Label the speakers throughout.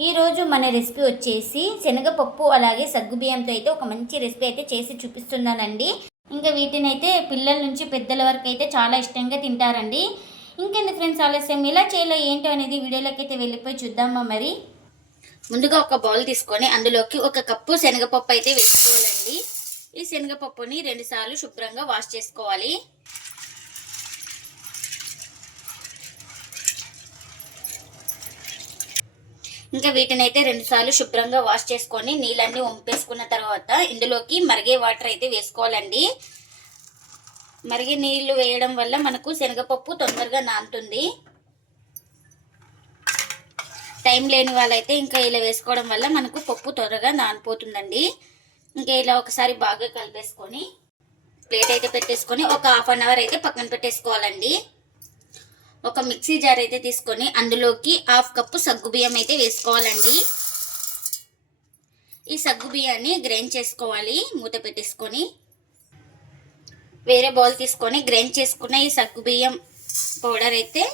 Speaker 1: ఈరోజు మన రెసిపీ వచ్చేసి శనగపప్పు అలాగే సగ్గుబియ్యంతో అయితే ఒక మంచి రెసిపీ అయితే చేసి చూపిస్తున్నానండి. ఇంకా వీటిని అయితే పిల్లల నుంచి పెద్దల వరకు అయితే చాలా ఇష్టంగా తింటారండి. ఇంకెందుకు ఫ్రెండ్స్ ఆలస్యం? ఎలా చేయాలో ఏంటో అనేది వీడియోలోకి అయితే వెళ్ళిపోయి చూద్దామా మరి? ముందుగా ఒక బౌల్ తీసుకొని అందులోకి ఒక కప్పు శనగపప్పు అయితే వేసుకోవాలండి. ఈ శనగపప్పుని రెండుసార్లు శుభ్రంగా వాష్ చేసుకోవాలి. ఇంకా వీటిని అయితే రెండు సార్లు శుభ్రంగా వాష్ చేసుకొని నీళ్ళన్నీ వంపేసుకున్న తర్వాత ఇందులోకి మరిగే వాటర్ అయితే వేసుకోవాలండి. మరిగే నీళ్ళు వేయడం వల్ల మనకు శనగపప్పు తొందరగా నానుతుంది. టైం లేని వాళ్ళైతే ఇంకా ఇలా వేసుకోవడం వల్ల మనకు పప్పు త్వరగా నానిపోతుందండి. ఇంకా ఇలా ఒకసారి బాగా కలిపేసుకొని ప్లేట్ అయితే పెట్టేసుకొని ఒక హాఫ్ అన్ అవర్ అయితే పక్కన పెట్టేసుకోవాలండి. ఒక మిక్సీ జార్ అయితే తీసుకొని అందులోకి హాఫ్ కప్పు సగ్గు బియ్యం అయితే వేసుకోవాలండి. ఈ సగ్గు బియ్యాన్ని గ్రైండ్ చేసుకోవాలి మూత పెట్టేసుకొని. వేరే బౌల్ తీసుకొని గ్రైండ్ చేసుకున్న ఈ సగ్గు బియ్యం పౌడర్ అయితే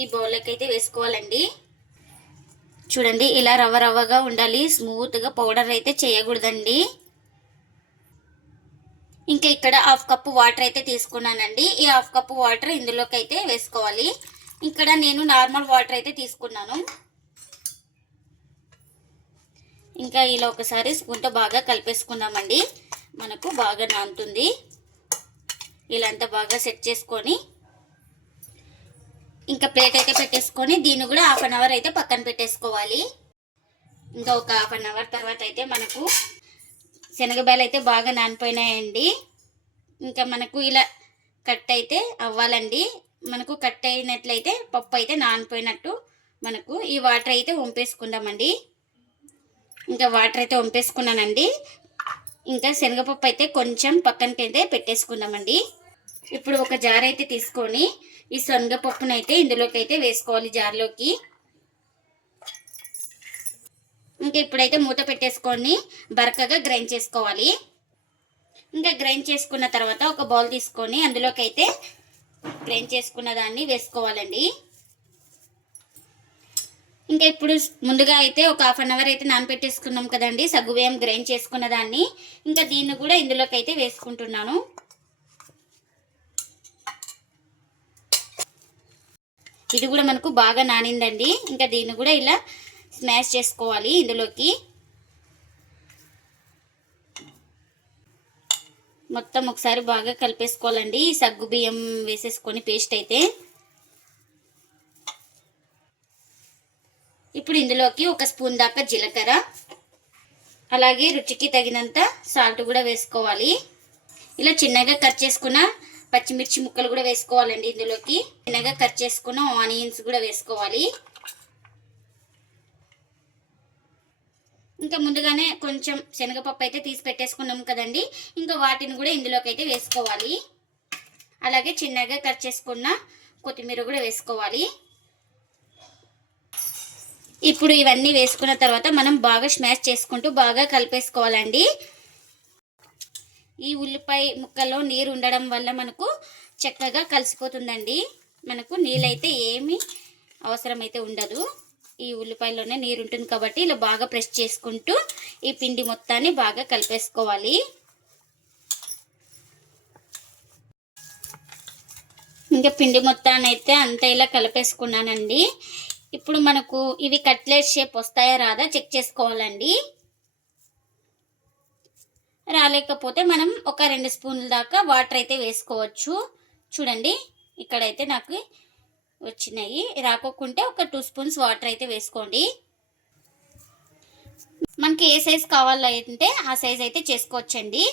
Speaker 1: ఈ బౌల్లోకి అయితే వేసుకోవాలండి. చూడండి ఇలా రవ్వ రవ్వగా ఉండాలి స్మూత్గా పౌడర్ అయితే చేయకూడదండి. ఇంకా ఇక్కడ హాఫ్ కప్పు వాటర్ అయితే తీసుకున్నానండి. ఈ హాఫ్ కప్పు వాటర్ ఇందులోకి అయితే వేసుకోవాలి. ఇక్కడ నేను నార్మల్ వాటర్ అయితే తీసుకున్నాను. ఇంకా ఇలా ఒకసారి స్పూన్తో బాగా కలిపేసుకుందామండి. మనకు బాగా నానుతుంది. ఇలా అంతా బాగా సెట్ చేసుకొని ఇంకా ప్లేట్ అయితే పెట్టేసుకొని దీన్ని కూడా హాఫ్ అన్ అవర్ అయితే పక్కన పెట్టేసుకోవాలి. ఇంకా ఒక హాఫ్ అన్ అవర్ తర్వాత అయితే మనకు శనగబాయలు అయితే బాగా నానిపోయినాయండి. ఇంకా మనకు ఇలా కట్ అయితే అవ్వాలండి. మనకు కట్ అయినట్లయితే పప్పు అయితే నానిపోయినట్టు మనకు ఈ వాటర్ అయితే వంపేసుకుందామండి. ఇంకా వాటర్ అయితే వంపేసుకున్నానండి. ఇంకా శనగపప్పు అయితే కొంచెం పక్కనకి అయితే పెట్టేసుకుందామండి. ఇప్పుడు ఒక జార్ అయితే తీసుకొని ఈ శనగపప్పునైతే ఇందులోకి అయితే వేసుకోవాలి జార్లోకి. ఇంకా ఇప్పుడైతే మూత పెట్టేసుకొని బరకగా గ్రైండ్ చేసుకోవాలి. ఇంకా గ్రైండ్ చేసుకున్న తర్వాత ఒక బౌల్ తీసుకొని అందులోకి అయితే గ్రైండ్ చేసుకున్న దాన్ని వేసుకోవాలండి. ఇంకా ఇప్పుడు ముందుగా అయితే ఒక హాఫ్ అన్ అవర్ అయితే నానపెట్టేసుకున్నాం కదండి సగ్గువేయం గ్రైండ్ చేసుకున్న దాన్ని. ఇంకా దీన్ని కూడా ఇందులోకి అయితే వేసుకుంటున్నాను. ఇది కూడా మనకు బాగా నానిందండి. ఇంకా దీన్ని కూడా ఇలా స్మాష్ చేసుకోవాలి ఇందులోకి. మొత్తం ఒకసారి బాగా కలిపేసుకోవాలండి. సగ్గు బియ్యం వేసేసుకొని పేస్ట్ అయితే. ఇప్పుడు ఇందులోకి ఒక స్పూన్ దాకా జీలకర్ర. అలాగే రుచికి తగినంత సాల్ట్ కూడా వేసుకోవాలి. ఇలా చిన్నగా కట్ చేసుకున్న పచ్చిమిర్చి ముక్కలు కూడా వేసుకోవాలండి ఇందులోకి. చిన్నగా కట్ చేసుకున్న ఆనియన్స్ కూడా వేసుకోవాలి. ఇంకా ముందుగానే కొంచెం శనగపప్పు అయితే తీసి పెట్టేసుకున్నాం కదండి. ఇంకా వాటిని కూడా ఇందులోకి అయితే వేసుకోవాలి. అలాగే చిన్నగా కట్ చేసుకున్న కొత్తిమీర కూడా వేసుకోవాలి. ఇప్పుడు ఇవన్నీ వేసుకున్న తర్వాత మనం బాగా స్మాష్ చేసుకుంటూ బాగా కలిపేసుకోవాలండి. ఈ ఉల్లిపాయ ముక్కల్లో నీరు ఉండడం వల్ల మనకు చక్కగా కలిసిపోతుందండి. మనకు నీళ్ళైతే ఏమీ అవసరమైతే ఉండదు. ఈ ఉల్లిపాయలోనే నీరు ఉంటుంది కాబట్టి ఇలా బాగా ప్రెస్ చేసుకుంటూ ఈ పిండి మొత్తాన్ని బాగా కలిపేసుకోవాలి. ఇంకా పిండి మొత్తాన్ని అయితే అంతా ఇలా కలిపేసుకున్నానండి. ఇప్పుడు మనకు ఇవి కట్లెట్ షేప్ వస్తాయా రాదా చెక్ చేసుకోవాలండి. రాలేకపోతే మనం ఒక రెండు స్పూన్ల దాకా వాటర్ అయితే వేసుకోవచ్చు. చూడండి ఇక్కడైతే నాకు వచ్చినాయి. రాకోకుంటే ఒక టూ స్పూన్స్ వాటర్ అయితే వేసుకోండి. మనకి ఏ సైజ్ కావాలంటే ఆ సైజ్ అయితే చేసుకోవచ్చండి.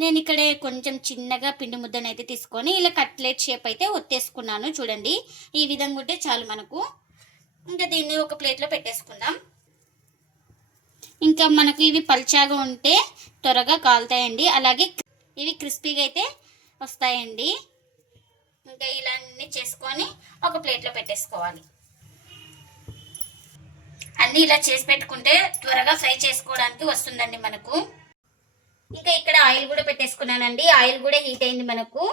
Speaker 1: నేను ఇక్కడ కొంచెం చిన్నగా పిండి ముద్దను అయితే తీసుకొని ఇలా కట్లెట్ షేప్ అయితే ఒత్తేసుకున్నాను చూడండి. ఈ విధంగా ఉంటే చాలు మనకు. ఇంకా దీన్ని ఒక ప్లేట్లో పెట్టేసుకుందాం. ఇంకా మనకు ఇవి పల్చాగా ఉంటే త్వరగా కాలుతాయండి. అలాగే ఇవి క్రిస్పీగా అయితే వస్తాయండి. ఇంకా ఇలా అన్నీ చేసుకొని ఒక ప్లేట్లో పెట్టేసుకోవాలి. అన్నీ ఇలా చేసి పెట్టుకుంటే త్వరగా ఫ్రై చేసుకోవడానికి వస్తుందండి మనకు. ఇంకా ఇక్కడ ఆయిల్ కూడా పెట్టేసుకున్నానండి. ఆయిల్ కూడా హీట్ అయింది మనకు.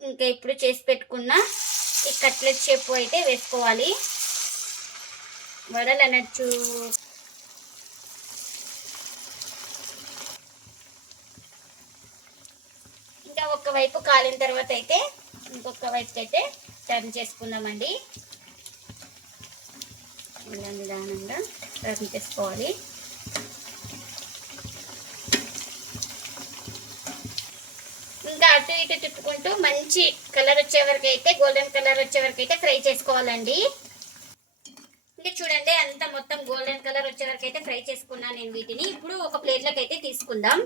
Speaker 1: ఇంకా ఇప్పుడు చేసి పెట్టుకున్న ఈ కట్లెట్ షేప్ అయితే వేసుకోవాలి. వడలు అనొచ్చు ఇంకా ఒక వైపు కాలిన తర్వాత అయితే ఇంకొక వైపు అయితే టర్న్ చేసుకుందామండి. ఇలా నిదానంగా టర్న్ చేసుకోవాలి. ఇంకా అటు ఇటు తిప్పుకుంటూ మంచి కలర్ వచ్చే వరకు అయితే గోల్డెన్ కలర్ వచ్చే వరకు అయితే ఫ్రై చేసుకోవాలండి. ఇంకా చూడండి అంత మొత్తం గోల్డెన్ కలర్ వచ్చే వరకు అయితే ఫ్రై చేసుకున్నాను నేను వీటిని. ఇప్పుడు ఒక ప్లేట్లోకి అయితే తీసుకుందాం.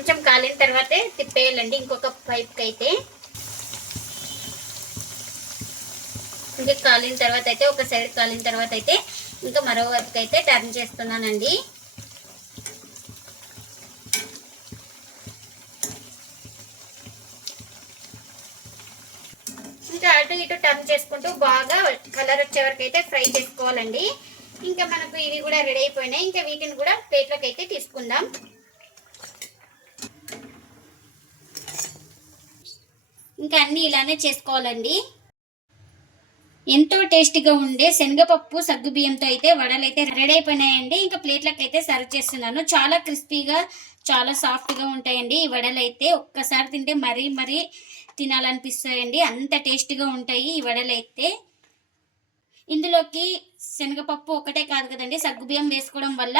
Speaker 1: కొంచెం కాలిన తర్వాతే తిప్పేయాలండి. ఇంకొక పైప్కి అయితే ఇంకా కాలిన తర్వాత అయితే ఒక సైడ్ కాలిన తర్వాత అయితే ఇంకా మరోవైపుకి అయితే టర్న్ చేస్తున్నానండి. ఇంకా అటు ఇటు టర్న్ చేసుకుంటూ బాగా కలర్ వచ్చే వరకు అయితే ఫ్రై చేసుకోవాలండి. ఇంకా మనకు ఇవి కూడా రెడీ అయిపోయినాయి. ఇంకా వీటిని కూడా ప్లేట్లోకి అయితే తీసుకుందాం. ఇంకా అన్నీ ఇలానే చేసుకోవాలండి. ఎంతో టేస్టీగా ఉండే శనగపప్పు సగ్గు బియ్యంతో అయితే వడలు అయితే రెడీ అయిపోయినాయండి. ఇంకా ప్లేట్లకు అయితే సర్వ్ చేస్తున్నాను. చాలా క్రిస్పీగా చాలా సాఫ్ట్గా ఉంటాయండి. ఈ వడలు అయితే ఒక్కసారి తింటే మరీ మరీ తినాలనిపిస్తాయండి. అంత టేస్టీగా ఉంటాయి ఈ వడలు అయితే ఇందులోకి శనగపప్పు ఒకటే కాదు కదండి. సగ్గుబియ్యం వేసుకోవడం వల్ల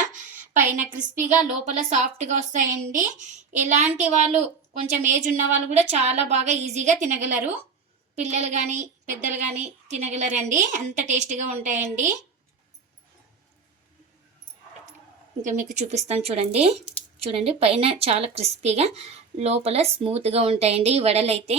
Speaker 1: పైన క్రిస్పీగా లోపల సాఫ్ట్గా వస్తాయండి. ఎలాంటి వాళ్ళు కొంచెం ఏజ్ ఉన్న వాళ్ళు కూడా చాలా బాగా ఈజీగా తినగలరు. పిల్లలు కానీ పెద్దలు కానీ తినగలరండి. అంత టేస్టీగా ఉంటాయండి. ఇంకా మీకు చూపిస్తాను చూడండి. చూడండి పైన చాలా క్రిస్పీగా లోపల స్మూత్గా ఉంటాయండి ఈ వడలైతే.